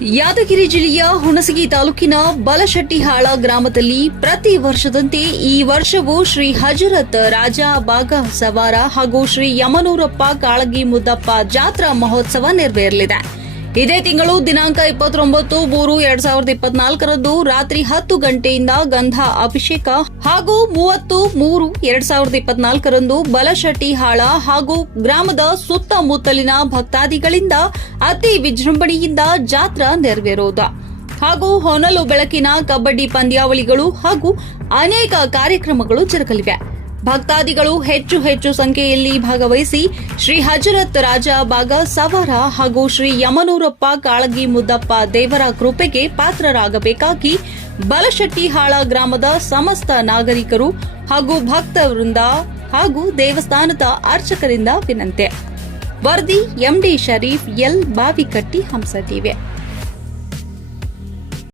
ಯಾದಗಿರಿ ಜಿಲ್ಲೆಯ ಹುಣಸಗಿ ತಾಲೂಕಿನ ಬಲಶೆಟ್ಟಿಹಾಳ ಗ್ರಾಮದಲ್ಲಿ ಪ್ರತಿ ವರ್ಷದಂತೆ ಈ ವರ್ಷವೂ ಶ್ರೀ ಹಜರತ್ ರಾಜ ಬಾಗ ಸವಾರ ಹಾಗೂ ಶ್ರೀ ಯಮನೂರಪ್ಪ ಕಾಳಗಿ ಮುದ್ದಪ್ಪ ಜಾತ್ರಾ ಮಹೋತ್ಸವ ನೆರವೇರಲಿದೆ. ಇದೇ ತಿಂಗಳು ದಿನಾಂಕ ಇಪ್ಪತ್ತೊಂಬತ್ತು ಮೂರು ಎರಡ್ ಸಾವಿರದ ಇಪ್ಪತ್ನಾಲ್ಕರಂದು ರಾತ್ರಿ ಹತ್ತು ಗಂಟೆಯಿಂದ ಗಂಧ ಅಭಿಷೇಕ ಹಾಗೂ ಮೂವತ್ತು, ಮೂರು, ಎರಡ್ ಸಾವಿರದ ಇಪ್ಪತ್ನಾಲ್ಕರಂದು ಬಲಶೆಟ್ಟಿಹಾಳ ಹಾಗೂ ಗ್ರಾಮದ ಸುತ್ತಮುತ್ತಲಿನ ಭಕ್ತಾದಿಗಳಿಂದ ಅತಿ ವಿಜೃಂಭಣೆಯಿಂದ ಜಾತ್ರಾ ನೆರವೇರೋದ. ಹಾಗೂ ಹೊನಲು ಬೆಳಕಿನ ಕಬಡ್ಡಿ ಪಂದ್ಯಾವಳಿಗಳು ಹಾಗೂ ಅನೇಕ ಕಾರ್ಯಕ್ರಮಗಳು ಜರುಗಲಿವೆ. ಭಕ್ತಾದಿಗಳು ಹೆಚ್ಚು ಹೆಚ್ಚು ಸಂಖ್ಯೆಯಲ್ಲಿ ಭಾಗವಹಿಸಿ ಶ್ರೀ ಹಜರತ್ ರಾಜ ಭಾಗ ಸವಾರ ಹಾಗೂ ಶ್ರೀ ಯಮನೂರಪ್ಪ ಕಾಳಗಿ ಮುದ್ದಪ್ಪ ದೇವರ ಕೃಪೆಗೆ ಪಾತ್ರರಾಗಬೇಕಾಗಿ ಬಲಶೆಟ್ಟಿಹಾಳ ಗ್ರಾಮದ ಸಮಸ್ತ ನಾಗರಿಕರು ಹಾಗೂ ಭಕ್ತ ವೃಂದ ಹಾಗೂ ದೇವಸ್ಥಾನದ ಅರ್ಚಕರಿಂದ ವಿನಂತಿ. ವರದಿ MD Sharif, L Bavikatti Hamsa TV.